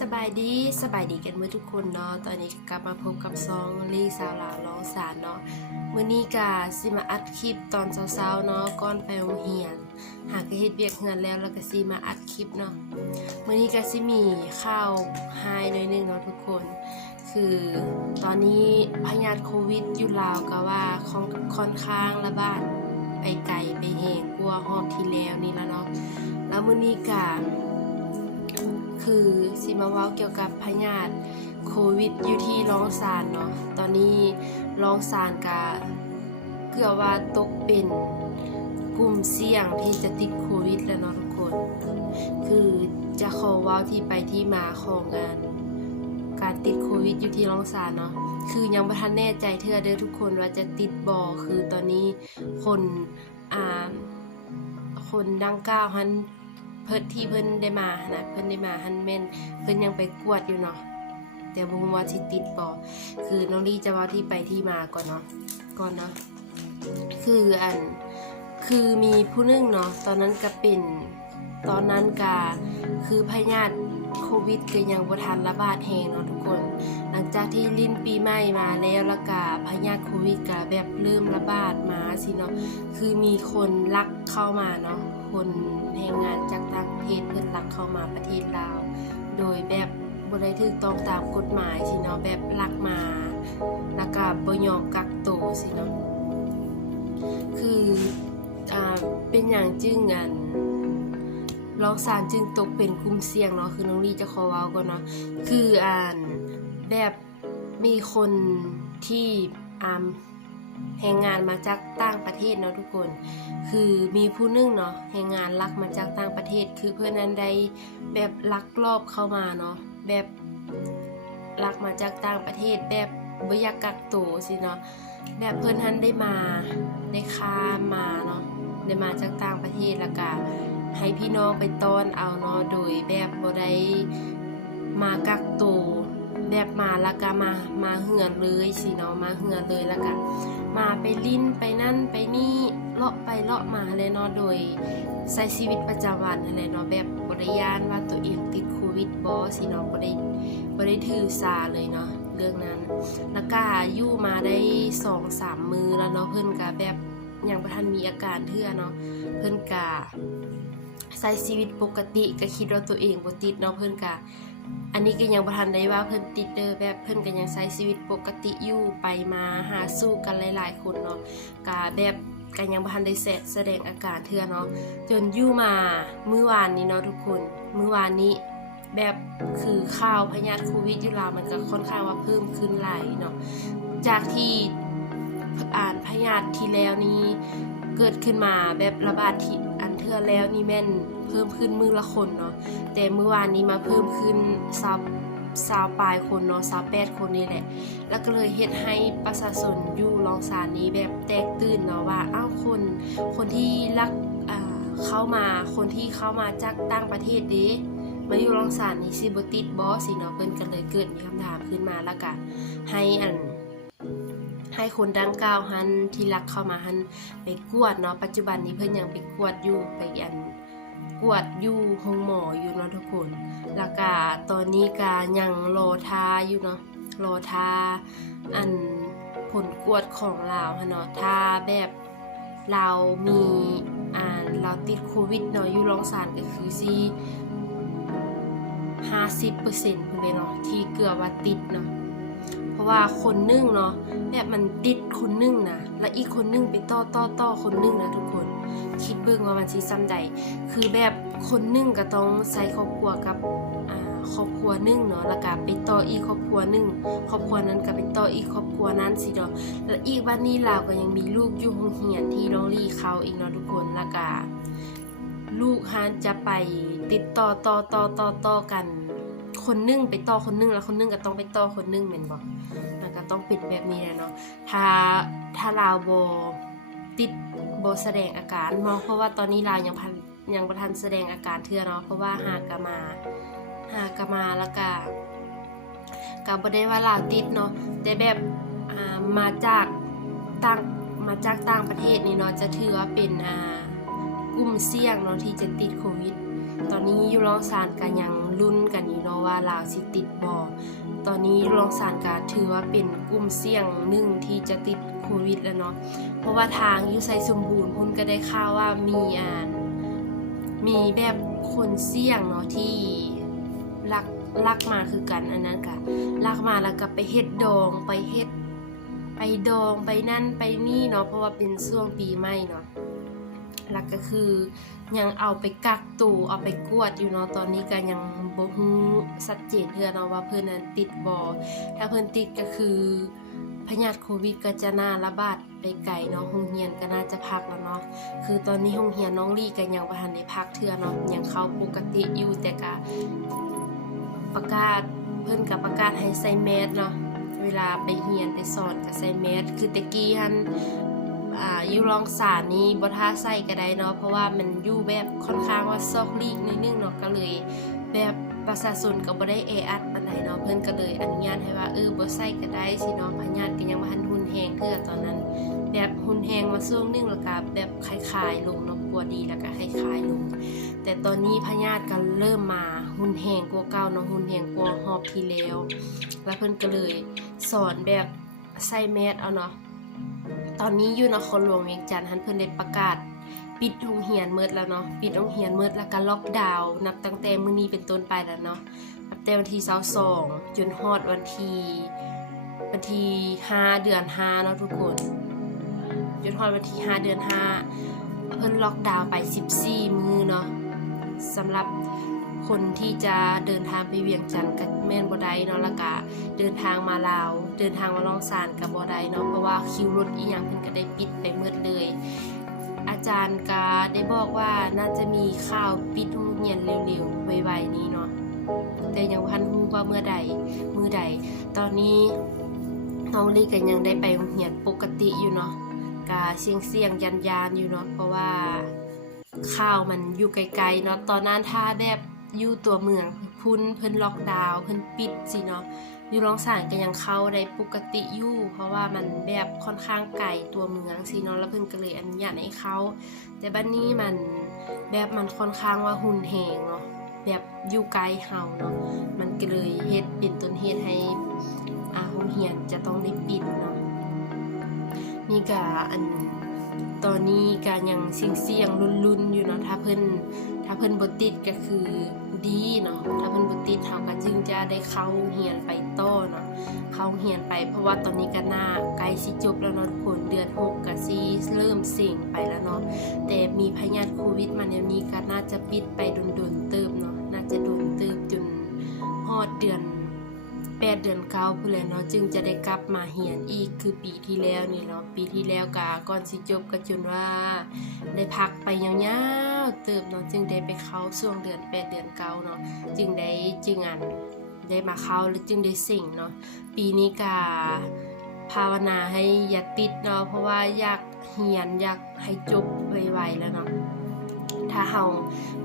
สบายดีสบายดีกันเมื่อทุกคนเนาะตอนนี้กลับมาพบกับซองลีสาวหลาร้องสารเนาะมื้อนี้กาสิมาอัดคลิปตอนเช้าๆเนาะก่อนไปโรงเรียน หากเฮ็ดเวียกเฮือนแล้วแล้วก็สิมาอัดคลิปเนาะมื้อนี้ก็สิมีข้าวไฮหน่อยนึงเนาะทุกคน คือตอนนี้พยาธิโควิดอยู่ลาวก็ว่าค่อนค่อนข้างระบาดไปไกลไปแหงกลัวรอบที่แล้วนี่แล้วเนาะแล้วมื้อนี้ก็ คือสิมาเว้าเกี่ยวกับพยาธิโควิดอยู่ที่ร้องซานเนาะตอนนี้ร้องซานกะเกือบว่าตกเป็นกลุ่มเสี่ยงที่จะติดโควิดแล้วเนาะทุกคน คือจะขอเว้าที่ไปที่มาของงานการติดโควิดอยู่ที่ร้องซานเนาะคือยังบ่ทันแน่ใจเทื่อเด้อทุกคนว่าจะติดบ่คือตอนนี้คนอ่าคนดังกล่าวหัน เพิ่นที่เพิ่นได้มานะเพิ่นได้มาหันแม่นเพิ่นยังไปกวดอยู่เนาะแต่บ่ฮู้ว่าสิติดบ่คือน้องลี่จะว่าที่ไปที่มาก่อนเนาะก่อนเนาะคืออันคือมีผู้นึงเนาะตอนนั้นก็เป็นตอนนั้นก็คือพยาธิโควิดก็ยังบ่ทันระบาดแฮงเนาะทุกคน หลังจากที่ลิ้นปีใหม่มาแล้วแล้วก็พยาธิโควิดก็แบบเริ่มระบาดมาสิเนาะคือมีคนลัก เข้ามาเนาะคนแรงงานจากต่างประเทศเพิ่อนลักเข้ามาประเทศลาว โดยแบบบ่ไดถูกต้องตามกฎหมายสิเนาะแบบลักมาแล้วก็บ่ยอมกักตัวสิเนาะคืออ่าเป็นอย่างจึงอันรองสารจึงตกเป็นกลุ่มเสี่ยงเนาะคือน้องลีจะขอเว้าก่อนเนาะคืออ่านแบบมีคนที่อ่า แรงงานมาจากต่างประเทศเนาะทุกคน คือมีผู้นึงเนาะแรงงานลักมาจากต่างประเทศ คือเพื่อนนั้นได้แบบลักลอบเข้ามาเนาะแบบลักมาจากต่างประเทศ แบบบ่อยากกักตัวสิเนาะแบบเพื่อนนั้นได้มาได้ข้ามมาเนาะได้มาจากต่างประเทศแล้วก็ให้พี่น้องไปต้อนเอาเนาะโดยแบบบ่ได้มากักตัว มาแล้วก็มามาเหือนเลยสิเนาะมาเหือนเลยแล้วก็มาไปลิ้นไปนั่นไปนี่เลาะไปเลาะมาเลยเนาะโดยใช้ชีวิตประจำวันอะไรเนาะแบบบริยานว่าตัวเองติดโควิดบอสิเนาะบ่ได้บ่ได้ถือสาเลยเนาะเรื่องนั้น แล้วก็ยู่มาได้สองสามมือแล้วเนาะเพิ่อนก็แบบยังบ่ทันมีอาการเทื่อเนาะเพิ่อนก็ใช้ชีวิตปกติก็คิดว่าตัวเองบ่ติดเนาะเพิ่อนก็ อันนี้ก็ยังบ่ทันได้ว่าเพิ่นติดเด้อแบบเพิ่นก็ยังใช้ชีวิตปกติอยู่ไปมาหาสู้กันหลาย ๆ คนเนาะก็แบบก็ยังบ่ทันได้แสแสดงอาการเทือเนาะจนยู่มาเมื้อวานนี้เนาะทุกคนเมื้อวานนี้แบบคือข่าวพยาธิโควิดยู่ลาวมันก็ค่อนข้างว่าเพิ่มขึ้นหลายเนาะจากที่อ่านพยาธิที่แล้วนี้เกิดขึ้นมาแบบระบาดที่อันเทือแล้วนี่แม่น เพิ่มขึ้นมือละคนเนาะแต่เมื่อวานนี้มาเพิ่มขึ้นซับสาวปลายคนเนาะสาวแปดคนนี่แหละ แล้วก็เลยเฮ็ดให้ประชาชนอยู่รองสารนี้แบบแตกตื่นเนาะว่าอ้าวคนคนที่ลักเข้ามาคนที่เข้ามาจากต่างประเทศเด้มาอยู่รองสารนี่สิบติดบอสิเนาะเพิ่นก็เลยเกิดมีคำถามขึ้นมาแล้วก็ให้อันให้คนดังกล่าวหันที่รักเข้ามาหันไปกวดเนาะปัจจุบันนี้เพิ่นยังไปกวดอยู่ไปอัน กวดอยู่ห้องหมออยู่เนาะทุกคนแล้วก็ตอนนี้ก็ยังรอทาอยู่เนาะรอทาอันผลกวดของเราเนาะถ้าแบบเรามีอ่าเราติดโควิดเนาะอยู่รองสารก็คือสิห้าสิบเปอร์เซ็นต์เลยเนาะที่เกือบว่าติดเนาะเพราะว่าคนนึ่งเนาะแบบมันติดคนนึ่งนะแล้วอีกคนนึ่งไปต่อต่อต่อคนนึ่งนะทุกคน คิดเบิ่งว่ามันสิซ้ำใด คือแบบคนหนึ่งก็ต้องใช้ครอบครัวกับครอบครัวหนึ่งเนาะแล้วก็ไปต่ออีกครอบครัวหนึ่งครอบครัวนั้นก็ไปต่ออีกครอบครัวนั้นสิเนาะแล้วอีกวันนี้เราก็ยังมีลูกอยู่โรงเรียนที่น้องลี่เขาอีกเนาะทุกคนแล้วก็ลูกฮานจะไปติดต่อต่อต่อต่อต่อกัน คนหนึงไปต่อคนหนึงแล้วคนหนึงก็ต้องไปต่อคนหนึงแม่นบ่มันก็ต้องปิดแบบนี้แหละเนาะถ้าถ้าลาวบ่ ติดบแสดงอาการเนาะเพราะว่าตอนนี้ลายังพันยังบ่ทันแสดงอาการเทื่อเนาะเพราะว่าหากะมาหากะมาแล้วก็ก็บ่ได้ว่าลาวติดเนาะแต่แบบามาจากต่างมาจากต่างประเทศนี่เนาะจะถือว่าเป็นอ่ากลุ่มเสี่ยงเนาะที่จะติดโควิด ตอนนี้อยู่โรงสารกันยัง ลุ้นกันอยู่เนาะว่าลาวสิติดบ่ตอนนี้อยู่โรงสารกาถือว่าเป็นกลุ่มเสี่ยงหนึ่งที่จะติดโควิดแล้วเนาะเพราะว่าทางยูไซสมบูรณ์พุ่นก็ได้ข่าวว่ามีอ่านมีแบบคนเสี่ยงเนาะที่ลักลักมาคือกันอันนั้นกะลักมาแล้วก็ไปเฮ็ดดองไปเฮ็ดไปดองไปนั่นไปนี่เนาะเพราะว่าเป็นช่วงปีใหม่เนาะ หลักก็คือยังเอาไปกักตูเอาไปกวดอยู่เนาะตอนนี้ก็ยังบ่ฮู้ชัดเจนเทื่อเนาะว่าเพิ่นนั้นติดบ่ถ้าเพิ่อนติดก็คือพยาธิโควิดก็จะน่าระบาดไปไกลเนาะโรงเรียนก็น่าจะพักแล้วเนาะ คือตอนนี้โรงเรียนน้องลี่ก็ยังบ่ทันได้พักเทือเนาะยังเข้าปกติอยู่แต่ก็ประกาศเพิ่นก็ประกาศให้ใส่แมสเนาะ เวลาไปเรียนไปสอนกับใส่แมส คือตะกี้ฮัน อ่ายู่รองสารนี้บท่าใส่ก็ได้เนาะเพราะว่ามันอยู่แบบค่อนข้างว่าซอกลีกนิดนึงเนาะก็เลย แบบประชาชนก็บ่ได้แออัดปานใดเนาะเพิ่นก็เลยอนุญาตให้ว่าเออบ่ใส่ก็ได้สิเนาะพญาติก็ยังบ่ทันหุนแฮงเทื่อตอนนั้น แบบหุนแฮงมาช่วงนึงแล้วก็แบบคลายๆลงเนาะปวดีแล้วก็คลายๆลง แต่ตอนนี้พญาติก็เริ่มมาหุนแฮงกว่าเก่าเนาะหุนแฮงกว่ารอบที่แล้ว แล้วเพิ่นก็เลยสอนแบบใส่แมสเอาเนาะ ตอนนี้อยู่นครหลวงเวียงจันทน์หันเพิ่นได้ประกาศ ปิดโรงเรียนเมิดแล้วเนาะปิดโรงเรียนเมิดแล้วก็ล็อกดาวน์นับตั้งแต่มื้อนี้เป็นต้นไปแล้วเนาะนับแต่วันที่22จนฮอดวันที่วันที่5เดือน5เนาะทุกคนจนฮอดวันที่5เดือน5เพิ่นล็อกดาวน์ไป 14 มื้อเนาะสำหรับ คนที่จะเดินทางไปเวียงจันทน์กับแม่นบ่ได้เนาะล้วก็เดินทางมาลาว เดินทางมาลองซานกับบ่ได้เนาะเพราะว่าคิวรถอีหยังเพิ่นก็ได้ปิดไปหมดเลย อาจารย์ก็ได้บอกว่าน่าจะมีข่าวปิดโรงเรียนเร็วๆไวๆนี้เนาะแต่ยังบ่ทันรู้ว่าเมื่อใดมื้อใด ตอนนี้น้องลีก็ยังได้ไปโรงเรียนปกติอยู่เนาะก็เสี่ยงๆยันๆอยู่เนาะเพราะว่าข้าวมันอยู่ไกลๆเนาะตอนนั้นถ้าแบบ อยู่ตัวเมืองพุ่นเพิ่นล็อกดาวน์เพิ่นปิดสิเนาะอยู่รองสารก็ยังเข้าได้ปกติอยู่ เพราะว่ามันแบบค่อนข้างไกลตัวเมืองสิเนาะแล้วเพิ่นก็เลยอนุญาตให้เขาแต่บัดนี้มันแบบมันค่อนข้างว่าหุ่นแหงเนาะแบบอยู่ไกลเฮาเนาะมันก็เลยเฮ็ดเป็นต้นเหตุให้อาโรงเรียนจะต้องได้ปิดเนาะนี่ก็อันตอนนี้ก็ยังสี่งเสี่ยงๆลุ้นๆอยู่เนาะถ้าเพิ่น ถ้าเพิ่นบ่ติดก็คือดีเนาะถ้าเพิ่นบ่ติดเฮาก็จึงจะได้เข้าเรียนไปต่อเนาะเข้าเรียนไป เพราะว่าตอนนี้ก็น่าใกล้สิจบแล้วเนาะทุกคนเดือน6ก็สิเริ่มเสี่งไปแล้วเนาะแต่มีพยาธิโควิดมาแนวนี้ก็น่าจะปิดไปโดนๆเติบเนาะน่าจะโดนเติบจนฮอดเดือน แปดเดือนเก้าพุ่นแหละเนาะจึงจะได้กลับมาเหียนอีกคือปีที่แล้วนี่เนาะปีที่แล้วกะก่อนสิจบก็จนว่า ได้พักไปยาวๆเติบเนาะจึงได้ไปเข้าช่วงเดือนแปดเดือนเก้าเนาะจึงได้จึงอันได้มาเข้าแล้วจึงได้สิ่งเนาะปีนี้กะภาวนาให้อย่าติดเนาะเพราะว่าอยากเหียนอยากให้จบไวๆแล้วเนาะถ้าเฮา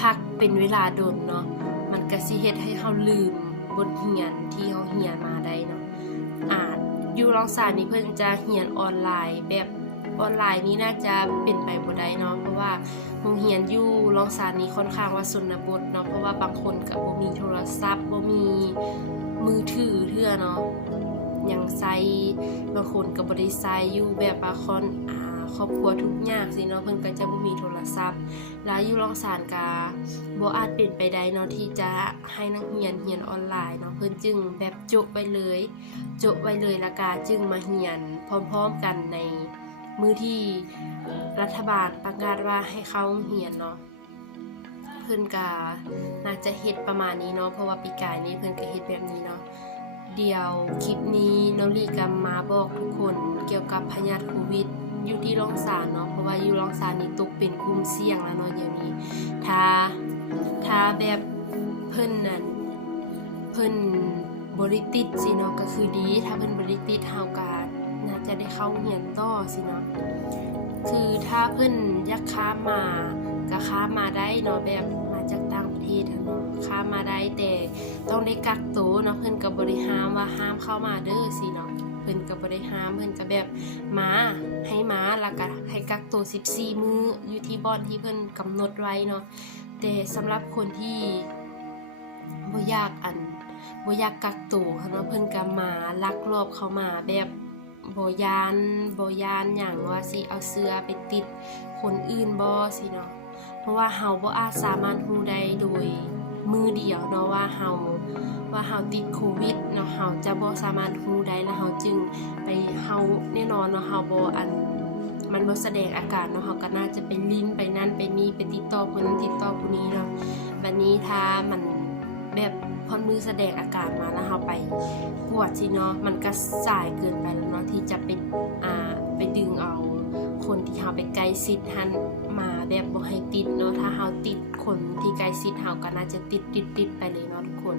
พักเป็นเวลาโดนเนาะมันก็สิเฮ็ดให้เฮาลืม บทเรียนที่เขาเรียนมาได้เนาะอาจอยู่รองศารนี่เพิ่นจะเรียนออนไลน์แบบออนไลน์นี้น่าจะเป็นไปบ่ได้เนาะเพราะว่าโรงเรียนอยู่รองศารนี้ค่อนข้างว่าชนบทเนาะเพราะว่าบางคนก็บ่มีโทรศัพท์บ่มีมือถือเทื่อเนาะยังใช้บางคนก็บ่ได้ใช้อยู่แบบว่าคอนอ่า ครอบครัวทุกข์ยากสิเนาะเพิ่นก็จะบ่มีโทรศัพท์แล้วอยู่รองสารกาบ่อาจเป็นไปได้เนาะที่จะให้นักเรียนเรียนออนไลน์เนาะเพิ่นจึงแบบจบไปเลยจบไว้เลยและกาจึงมาเรียนพร้อมๆกันในมือที่รัฐบาลประกาศว่าให้เข้าเรียนเนาะเพิ่นกาน่าจะเฮ็ดประมาณนี้เนาะเพราะว่าปีกายนี้เพิ่นก็เฮ็ดแบบนี้เนาะเดี๋ยวคลิปนี้นลีกัมมาบอกทุกคนเกี่ยวกับพยาธิโควิด อยู่ที่โรงสารเนาะเพราะว่าอยู่โรงสารนี่ตกเป็นกลุ่มเสี่ยงแล้วเนาะเดี๋ยวนี้ถ้าถ้าแบบเพิ่นนั่นเพิ่นบริติดสิเนาะก็คือดี ถ้าเพิ่นบริติดเฮาก็น่าจะได้เข้าเรียนต่อสิเนาะคือถ้าเพิ่นอยากค้ามาก็ค้ามาได้เนาะแบบมาจากต่างประเทศเนาะค้ามาได้แต่ต้องได้กักตัวเนาะเพิ่นก็บ่ได้ห้ามว่าห้ามเข้ามาเด้อสิเนาะ พิ่นก็บ่ได้หามเพิ่นก็แบบมาให้มาแล้วก็ให้กักตัว14 มื้ออยู่ที่บ่อนที่เพิ่นกำหนดไว้เนาะแต่สำหรับคนที่บ่อยากอันบ่อยากกักตัวค่ะเนาะเพิ่นก็มาลักลอบเข้ามาแบบบ่ยานบ่ยานหยังว่าสิเอาเสื้อไปติดคนอื่นบ่สิเนาะเพราะว่าเฮาบ่อาจสามารถรู้ได้โดยมือเดียวเนาะว่าเฮาว่าเฮาติดโควิดเนาะเฮาจะบ่สามารถรู้ได้แล้วเฮาจึง แน่นอนเนาะเฮาบออันมันบ่แสดงอาการเนาะเฮาก็น่าจะเป็นลิ้นไปนั่นไปนี่ไปติดต่อคนนั้นติดต่อคนนี้เนาะบัดนี้ถ้ามันแบบพอนมือแสดงอาการมาแล้วเฮาไปปวดสิเนาะมันก็สายเกินไปแล้วเนาะที่จะไปอ่าไปดึงเอา นที่เราไปใกล้ชิดหันมาแบบบ่ให้ติดเนาะถ้าเราติดคนที่ใกล้ชิดเราก็น่าจะติดติดติดไปเลยเนาะทุกคน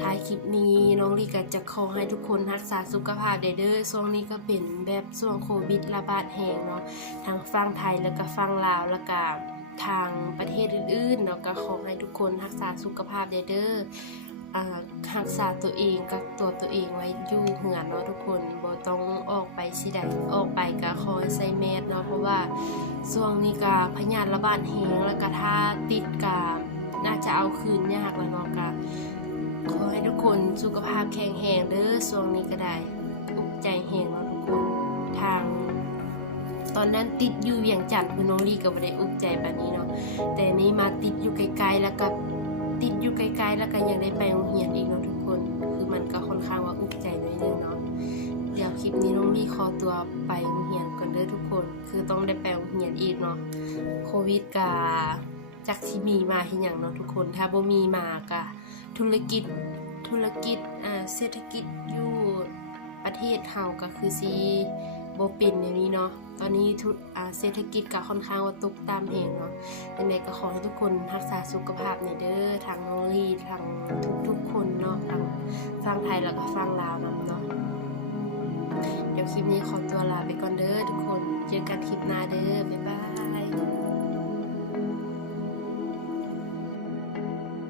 ท้ายคลิปนี้น้องลีก็จะขอให้ทุกคนรักษาสุขภาพเด้อเด้อช่วงนี้ก็เป็นแบบช่วงโควิดระบาดแห่งเนาะทางฝั่งไทยแล้วก็ฝั่งลาวแล้วก็ทางประเทศอื่นๆเนาะก็ขอให้ทุกคนรักษาสุขภาพเด้อ เด้ออ่ารักษาตัวเองกับตัวตัวเองไว้อยู่เหือนเนาะทุกคนบ่ต้องออกไปสิใดออกไปก็ขอให้ใส่แมสเนาะเพราะว่าช่วงนี้ก็พยาธิระบาดแหงแล้วก็ถ้าติดก็น่าจะเอาคืนยากแล้วเนาะก็ขอให้ทุกคนสุขภาพแข็งแรงเด้อช่วงนี้ก็ได้อุกใจแหงเนาะทุกคนทาง ตอนนั้นติดอยู่เวียงจันทน์คือน้องลีก็บ่ได้อุกใจแบบนี้เนาะแต่นี่มาติดอยู่ไกลๆแล้วก็ ติดอยู่ไกล้ๆ แล้วก็ยังได้ไปโรงเรียนอีกเนาะทุกคน คือมันก็ค่อนข้างว่าอุกใจน่อยนึงเนาะเดี๋ยวคลิปนี้น้องลีขอตัวไปโรงเรียนก่อนเด้อทุกคน คือต้องได้ไปโรงเรียนอีกเนาะโควิดกาจากที่มีมาเห็นอย่างเนาะทุกคน ถ้าบ่มีมากะธุรกิจธุรกิจอ่าเศรษฐกิจอยู่ประเทศเฮาก็คือซี โบปินอย่างนี้เนาะตอนนี้เศรษฐกิจก็ค่อนข้างว่าตกตามเหงเนาะยังไงก็ขอให้ทุกคนรักษาสุขภาพในเด้อทางน้องลีทางทุกทุกคนเนาะทางฟังไทยแล้วก็ฟังลาวนำเนาะเดี๋ยวคลิปนี้ขอตัวลาไปก่อนเด้อทุกคน เจอกันคลิปหน้าเด้อบ๊ายบาย